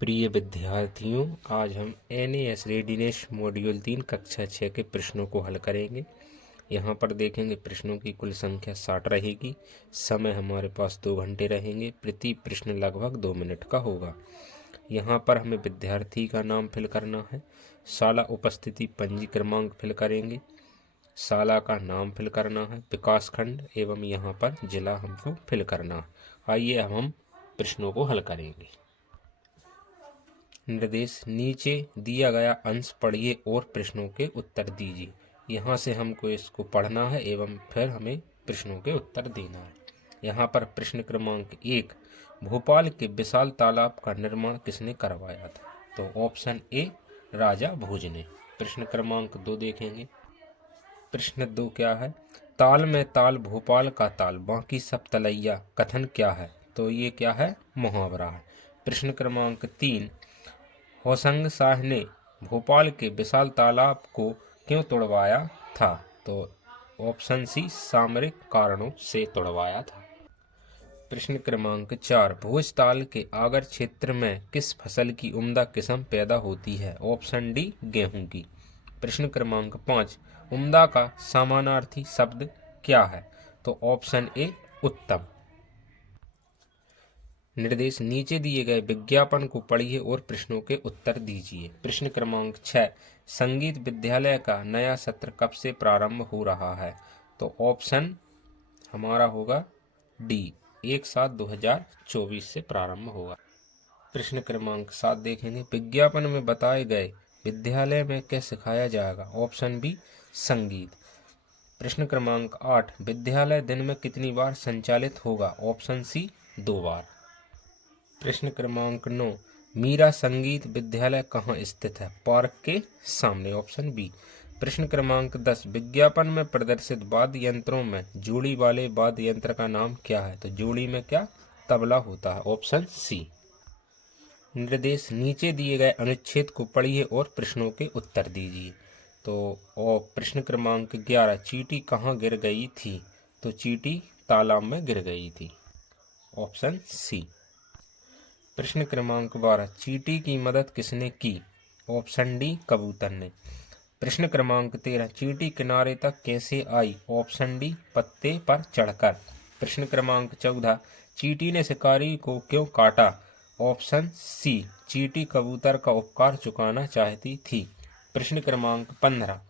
प्रिय विद्यार्थियों, आज हम NAS रेडीनेस मॉड्यूल 3 कक्षा 6 के प्रश्नों को हल करेंगे। यहाँ पर देखेंगे प्रश्नों की कुल संख्या 60 रहेगी। समय हमारे पास 2 घंटे रहेंगे। प्रति प्रश्न लगभग 2 मिनट का होगा। यहाँ पर हमें विद्यार्थी का नाम फिल करना है, शाला उपस्थिति पंजी क्रमांक फिल करेंगे, शाला का नाम फिल करना है, विकास खंड एवं यहाँ पर जिला हमको फिल करना है। आइए अब हम प्रश्नों को हल करेंगे। निर्देश, नीचे दिया गया अंश पढ़िए और प्रश्नों के उत्तर दीजिए। यहाँ से हमको इसको पढ़ना है एवं फिर हमें प्रश्नों के उत्तर देना है। यहाँ पर प्रश्न क्रमांक 1, भोपाल के विशाल तालाब का निर्माण किसने करवाया था? तो ऑप्शन ए, राजा भोज ने। प्रश्न क्रमांक 2 देखेंगे। प्रश्न 2 क्या है? ताल में ताल भोपाल का ताल बाकी सब तलैया कथन क्या है? तो ये क्या है? मुहावरा है। प्रश्न क्रमांक 3, होशंग शाह ने भोपाल के विशाल तालाब को क्यों तोड़वाया था? तो ऑप्शन सी, सामरिक कारणों से तोड़वाया था। प्रश्न क्रमांक 4, भोजताल के आगर क्षेत्र में किस फसल की उम्दा किस्म पैदा होती है? ऑप्शन डी, गेहूं की। प्रश्न क्रमांक 5, उम्दा का समानार्थी शब्द क्या है? तो ऑप्शन ए, उत्तम। निर्देश, नीचे दिए गए विज्ञापन को पढ़िए और प्रश्नों के उत्तर दीजिए। प्रश्न क्रमांक 6, संगीत विद्यालय का नया सत्र कब से प्रारंभ हो रहा है? तो ऑप्शन हमारा होगा डी, 1/7/2024 से प्रारंभ होगा। प्रश्न क्रमांक 7 देखेंगे। विज्ञापन में बताए गए विद्यालय में क्या सिखाया जाएगा? ऑप्शन बी, संगीत। प्रश्न क्रमांक 8, विद्यालय दिन में कितनी बार संचालित होगा? ऑप्शन सी, 2 बार। प्रश्न क्रमांक 9, मीरा संगीत विद्यालय कहाँ स्थित है? पार्क के सामने। Option B. प्रश्न क्रमांक 10, विज्ञापन में प्रदर्शित वाद्य यंत्रों में जोड़ी वाले वाद्य यंत्र का नाम क्या है? तो जोड़ी में क्या? तबला होता है। Option C. निर्देश, नीचे दिए गए अनुच्छेद को पढ़िए और प्रश्नों के उत्तर दीजिए। तो प्रश्न क्रमांक 11, चींटी कहाँ गिर गई थी? तो चींटी तालाब में गिर गई थी। Option C. प्रश्न क्रमांक 12, चींटी की मदद किसने की? ऑप्शन डी, कबूतर ने। प्रश्न क्रमांक 13, चींटी किनारे तक कैसे आई? ऑप्शन डी, पत्ते पर चढ़कर। प्रश्न क्रमांक 14, चींटी ने शिकारी को क्यों काटा? ऑप्शन सी, चींटी कबूतर का उपकार चुकाना चाहती थी। प्रश्न क्रमांक 15,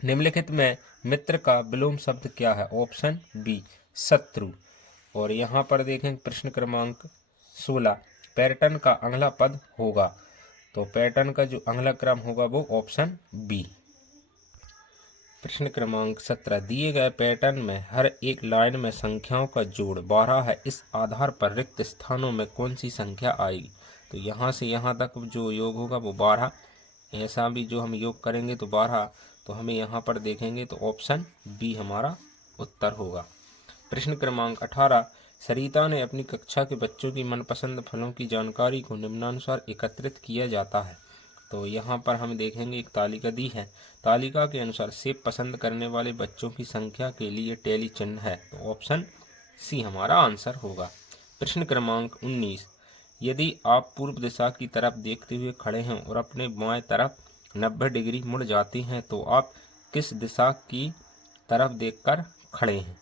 निम्नलिखित में मित्र का विलोम शब्द क्या है? ऑप्शन बी, शत्रु। और यहाँ पर देखें प्रश्न क्रमांक 16, पैटर्न का अगला पद होगा। तो पैटर्न का जो अगला क्रम होगा वो ऑप्शन बी। प्रश्न क्रमांक 17, दिए गए पैटर्न में हर एक लाइन में संख्याओं का जोड़ 12 है। इस आधार पर रिक्त स्थानों में कौन सी संख्या आएगी? तो यहाँ से यहाँ तक जो योग होगा वो 12। ऐसा भी जो हम योग करेंगे तो 12, तो हमें यहाँ पर देखेंगे तो ऑप्शन बी हमारा उत्तर होगा। प्रश्न क्रमांक 18, सरिता ने अपनी कक्षा के बच्चों की मनपसंद फलों की जानकारी को निम्नानुसार एकत्रित किया जाता है। तो यहाँ पर हम देखेंगे एक तालिका दी है। तालिका के अनुसार सेब पसंद करने वाले बच्चों की संख्या के लिए टैली चिन्ह है। तो ऑप्शन सी हमारा आंसर होगा। प्रश्न क्रमांक 19, यदि आप पूर्व दिशा की तरफ देखते हुए खड़े हैं और अपने बाएं तरफ 90 डिग्री मुड़ जाते हैं तो आप किस दिशा की तरफ देखकर खड़े हैं?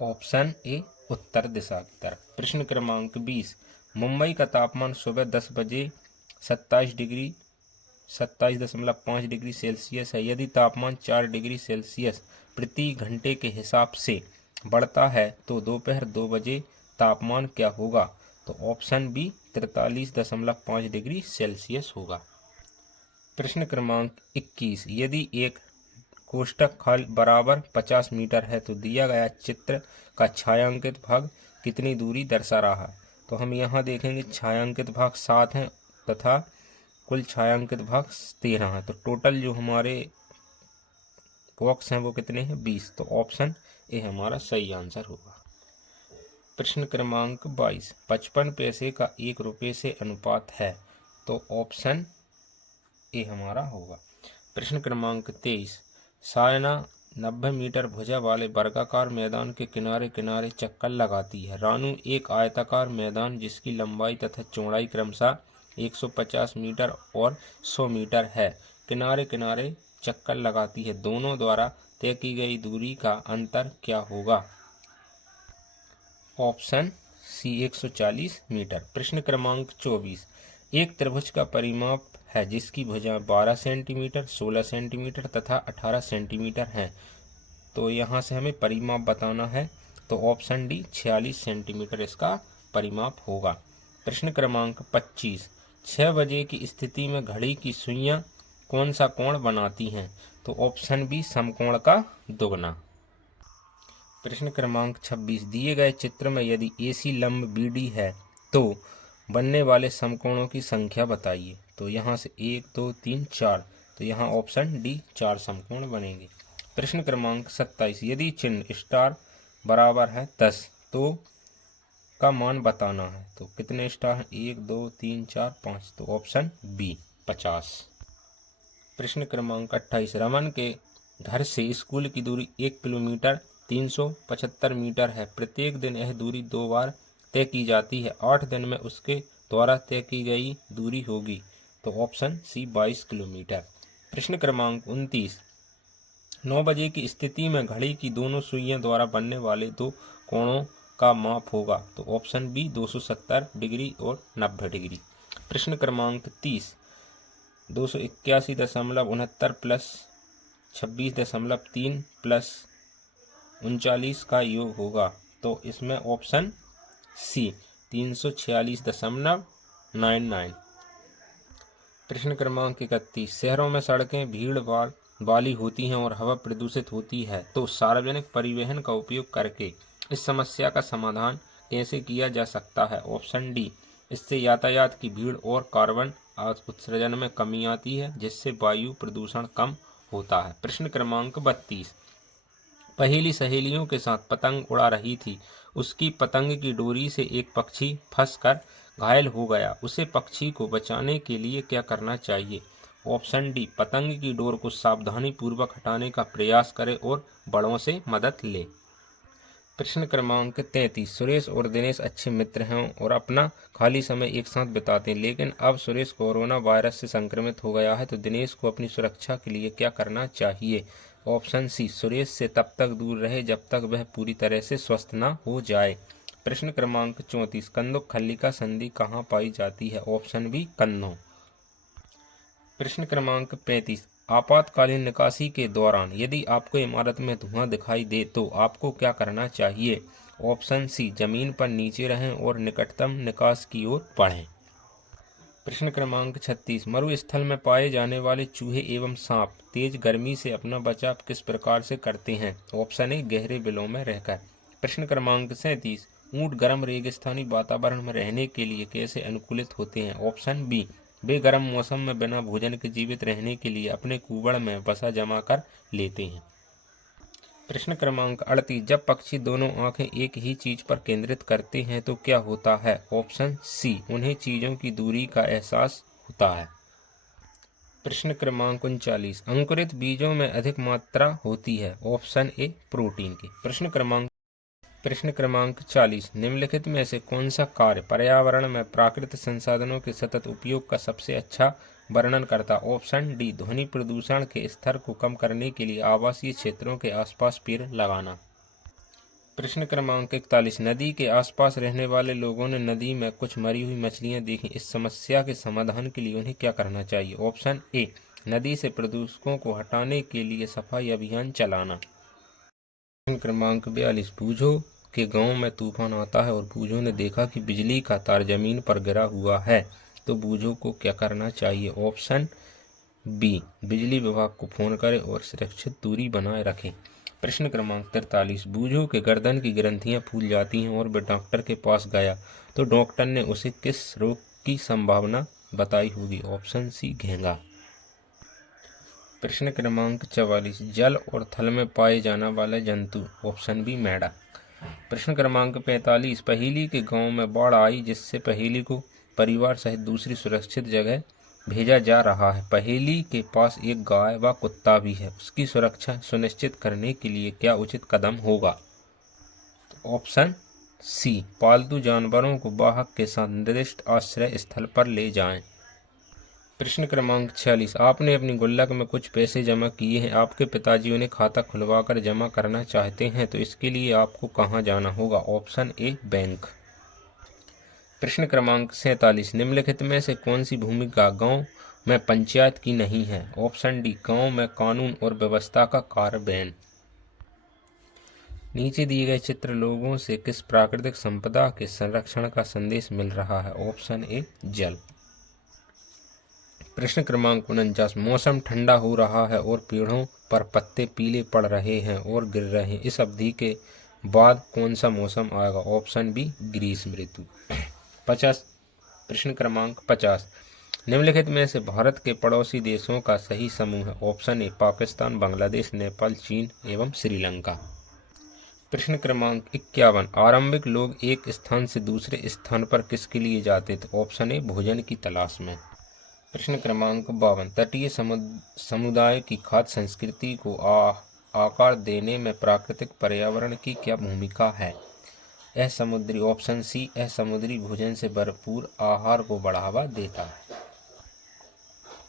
ऑप्शन ए, उत्तर दिशा की तरफ। प्रश्न क्रमांक 20, मुंबई का तापमान सुबह 10 बजे 27.5 डिग्री सेल्सियस है। यदि तापमान 4 डिग्री सेल्सियस प्रति घंटे के हिसाब से बढ़ता है तो दोपहर 2 बजे तापमान क्या होगा? तो ऑप्शन बी, 43.5 डिग्री सेल्सियस होगा। प्रश्न क्रमांक 21, यदि एक कोष्ठक खाली बराबर 50 मीटर है तो दिया गया चित्र का छायांकित भाग कितनी दूरी दर्शा रहा है? तो हम यहाँ देखेंगे छायांकित भाग 7 हैं तथा कुल छायांकित भाग 13 हैं। तो टोटल जो हमारे बॉक्स हैं वो कितने हैं? 20। तो ऑप्शन ए हमारा सही आंसर होगा। प्रश्न क्रमांक 22, 55 पैसे का 1 रुपये से अनुपात है। तो ऑप्शन ए हमारा होगा। प्रश्न क्रमांक 23, सायना 90 मीटर भुजा वाले वर्गाकार मैदान के किनारे किनारे चक्कर लगाती है। रानू एक आयताकार मैदान जिसकी लंबाई तथा चौड़ाई क्रमशः 150 मीटर और 100 मीटर है, किनारे किनारे चक्कर लगाती है। दोनों द्वारा तय की गई दूरी का अंतर क्या होगा? Option C 140 metre. प्रश्न क्रमांक 24। एक त्रिभुज का परिमाप है जिसकी भुजाएं 12 सेंटीमीटर, 16 सेंटीमीटर तथा 18 सेंटीमीटर हैं। तो यहाँ से हमें परिमाप बताना है, तो ऑप्शन डी 46 सेंटीमीटर इसका परिमाप होगा। प्रश्न क्रमांक 25। 6 बजे की स्थिति में घड़ी की सुइयां कौन सा कोण बनाती हैं? तो ऑप्शन बी समकोण का दुगना। प्रश्न क्रमांक 26। दिए गए चित्र में यदि AC लंब BD है तो बनने वाले समकोणों की संख्या बताइए। तो यहाँ से 1 2 3 4, तो यहाँ ऑप्शन डी 4 समकोण बनेंगे। प्रश्न क्रमांक 27। यदि चिन्ह स्टार बराबर है 10 तो का मान बताना है। तो कितने स्टार हैं? 1 2 3 4 5, तो ऑप्शन बी 50। प्रश्न क्रमांक 28। रमन के घर से स्कूल की दूरी 1 किलोमीटर 375 मीटर है। प्रत्येक दिन यह दूरी 2 बार तय की जाती है। 8 दिन में उसके द्वारा तय की गई दूरी होगी। तो ऑप्शन सी 22 किलोमीटर। प्रश्न क्रमांक 29। 9 बजे की स्थिति में घड़ी की दोनों सुइयों द्वारा बनने वाले दो कोणों का माप होगा। तो ऑप्शन बी 270 डिग्री और 90 डिग्री। प्रश्न क्रमांक 30। 281.69 प्लस 26.3 प्लस 39 का योग होगा। तो इसमें ऑप्शन सी 346.99। प्रश्न क्रमांक 31। शहरों में सड़कें भीड़ भाड़ वाली होती हैं और हवा प्रदूषित होती है, तो सार्वजनिक परिवहन का उपयोग करके इस समस्या का समाधान कैसे किया जा सकता है? ऑप्शन डी इससे यातायात की भीड़ और कार्बन उत्सर्जन में कमी आती है, जिससे वायु प्रदूषण कम होता है। प्रश्न क्रमांक 32। पहेली सहेलियों के साथ पतंग उड़ा रही थी। उसकी पतंग की डोरी से एक पक्षी फंसकर घायल हो गया। उसे पक्षी को बचाने के लिए क्या करना चाहिए? ऑप्शन डी पतंग की डोर को सावधानी पूर्वक हटाने का प्रयास करे और बड़ों से मदद ले। प्रश्न क्रमांक 33। सुरेश और दिनेश अच्छे मित्र हैं और अपना खाली समय एक साथ बिताते हैं, लेकिन अब सुरेश कोरोना वायरस से संक्रमित हो गया है, तो दिनेश को अपनी सुरक्षा के लिए क्या करना चाहिए? ऑप्शन सी सुरेश से तब तक दूर रहे जब तक वह पूरी तरह से स्वस्थ न हो जाए। प्रश्न क्रमांक 34। कंदुक खल्लिका संधि कहाँ पाई जाती है? Option B Kannauj. प्रश्न क्रमांक 35। आपातकालीन निकासी के दौरान यदि आपको इमारत में धुआं दिखाई दे तो आपको क्या करना चाहिए? ऑप्शन सी जमीन पर नीचे रहें और निकटतम निकास की ओर बढ़ें। प्रश्न क्रमांक 36। मरुस्थल में पाए जाने वाले चूहे एवं सांप तेज गर्मी से अपना बचाव किस प्रकार से करते हैं? ऑप्शन ए गहरे बिलों में रहकर। प्रश्न क्रमांक 37। ऊंट गर्म रेगिस्तानी वातावरण में रहने के लिए कैसे अनुकूलित होते हैं? ऑप्शन बी वे गर्म मौसम में बिना भोजन के जीवित रहने के लिए अपने कूबड़ में वसा जमा कर लेते हैं। प्रश्न क्रमांक 38। जब पक्षी दोनों आंखें एक ही चीज पर केंद्रित करते हैं तो क्या होता है? ऑप्शन सी उन्हें चीजों की दूरी का एहसास होता है। प्रश्न क्रमांक 39। अंकुरित बीजों में अधिक मात्रा होती है। ऑप्शन ए प्रोटीन की। प्रश्न क्रमांक 40। निम्नलिखित में से कौन सा कार्य पर्यावरण में प्राकृतिक संसाधनों के सतत उपयोग का सबसे अच्छा वर्णन करता? ऑप्शन डी ध्वनि प्रदूषण के स्तर को कम करने के लिए आवासीय क्षेत्रों के आसपास पेड़ लगाना। प्रश्न क्रमांक 41। नदी के आसपास रहने वाले लोगों ने नदी में कुछ मरी हुई मछलियां देखी। इस समस्या के समाधान के लिए उन्हें क्या करना चाहिए? ऑप्शन ए नदी से प्रदूषकों को हटाने के लिए सफाई अभियान चलाना। प्रश्न क्रमांक 42। बूझो के गांव में तूफान आता है और बूझो ने देखा कि बिजली का तार जमीन पर गिरा हुआ है, तो बूझो को क्या करना चाहिए? ऑप्शन बी बिजली विभाग को फोन करें और सुरक्षित दूरी बनाए रखें। प्रश्न क्रमांक 43। बूझो के गर्दन की ग्रंथियां फूल जाती हैं और वह डॉक्टर के पास गया, तो डॉक्टर ने उसे किस रोग की संभावना बताई होगी? ऑप्शन सी घेंगा। प्रश्न क्रमांक 44। जल और थल में पाए जाने वाले जंतु? ऑप्शन बी मेंढक। प्रश्न क्रमांक 45। पहेली के गांव में बाढ़ आई जिससे पहेली को परिवार सहित दूसरी सुरक्षित जगह भेजा जा रहा है। पहेली के पास एक गाय व कुत्ता भी है, उसकी सुरक्षा सुनिश्चित करने के लिए क्या उचित कदम होगा? ऑप्शन सी, पालतू जानवरों को वाहक के साथ निर्दिष्ट आश्रय स्थल पर ले जाएं। प्रश्न क्रमांक 46, आपने अपनी गुल्लक में कुछ पैसे जमा किए हैं, आपके पिताजी उन्हें खाता खुलवाकर जमा करना चाहते हैं, तो इसके लिए आपको कहाँ जाना होगा? Option A, bank. प्रश्न क्रमांक 47, निम्नलिखित में से कौन सी भूमिका गांव में पंचायत की नहीं है? ऑप्शन डी, गांव में कानून और व्यवस्था का कार्यान्वयन। नीचे दिए गए चित्र लोगों से किस प्राकृतिक संपदा के संरक्षण का संदेश मिल रहा है? ऑप्शन ए, जल। प्रश्न क्रमांक 49, मौसम ठंडा हो रहा है और पेड़ों पर पत्ते पीले पड़ रहे हैं और गिर रहे हैं, इस अवधि के बाद कौन सा मौसम आएगा? ऑप्शन बी, ग्रीष्म ऋतु। 50, प्रश्न क्रमांक 50, निम्नलिखित में से भारत के पड़ोसी देशों का सही समूह है? ऑप्शन ए, पाकिस्तान, बांग्लादेश, नेपाल, चीन एवं श्रीलंका। प्रश्न क्रमांक 51, आरंभिक लोग एक स्थान से दूसरे स्थान पर किसके लिए जाते थे? ऑप्शन ए, भोजन की तलाश में। प्रश्न क्रमांक 52, तटीय समुदाय की खाद्य संस्कृति को आकार देने में प्राकृतिक पर्यावरण की क्या भूमिका है? समुद्री, ऑप्शन सी, समुद्री भोजन से भरपूर आहार को बढ़ावा देता है।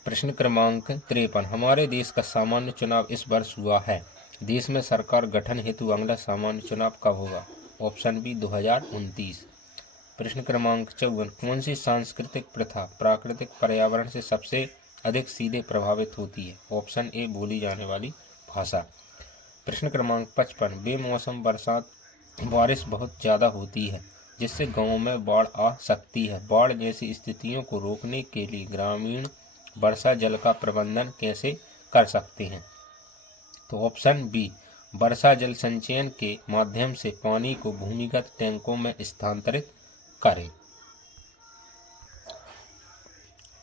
प्रश्न क्रमांक 53, हमारे देश का सामान्य चुनाव इस वर्ष हुआ है, देश में सरकार गठन हेतु अगला सामान्य चुनाव कब होगा? Option B, 2029। प्रश्न क्रमांक 54, कौन सी सांस्कृतिक प्रथा प्राकृतिक पर्यावरण से सबसे अधिक सीधे प्रभावित होती है? ऑप्शन ए, बोली जाने वाली भाषा। प्रश्न क्रमांक 55, बेमौसम बारिश बहुत ज़्यादा होती है जिससे गाँव में बाढ़ आ सकती है, बाढ़ जैसी स्थितियों को रोकने के लिए ग्रामीण वर्षा जल का प्रबंधन कैसे कर सकते हैं? तो ऑप्शन बी, वर्षा जल संचयन के माध्यम से पानी को भूमिगत टैंकों में स्थानांतरित करें।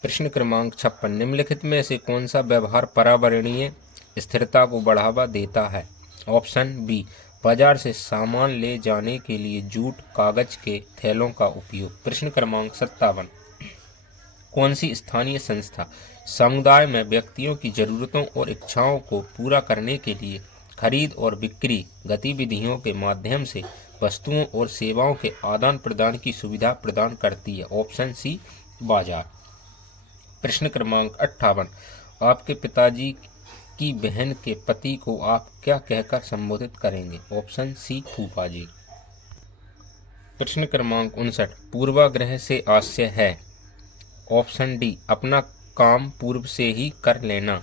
प्रश्न क्रमांक 56, निम्नलिखित में से कौन सा व्यवहार पर्यावरणीय स्थिरता को बढ़ावा देता है? ऑप्शन बी, बाजार से सामान ले जाने के लिए जूट कागज के थैलों का उपयोग। प्रश्न क्रमांक 57, कौन सी स्थानीय संस्था समुदाय में व्यक्तियों की जरूरतों और इच्छाओं को पूरा करने के लिए खरीद और बिक्री गतिविधियों के माध्यम से वस्तुओं और सेवाओं के आदान प्रदान की सुविधा प्रदान करती है? ऑप्शन सी, बाजार। प्रश्न क्रमांक 58, आपके पिताजी की बहन के पति को आप क्या कहकर संबोधित करेंगे? ऑप्शन सी, फूफा जी। प्रश्न क्रमांक 59, पूर्वाग्रह से आशय है? ऑप्शन डी, अपना काम पूर्व से ही कर लेना।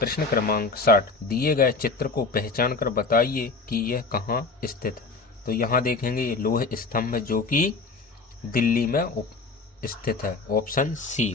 प्रश्न क्रमांक 60, दिए गए चित्र को पहचान कर बताइए कि यह कहाँ स्थित है? तो यहाँ देखेंगे ये लोह स्तंभ है जो कि दिल्ली में स्थित है। ऑप्शन सी,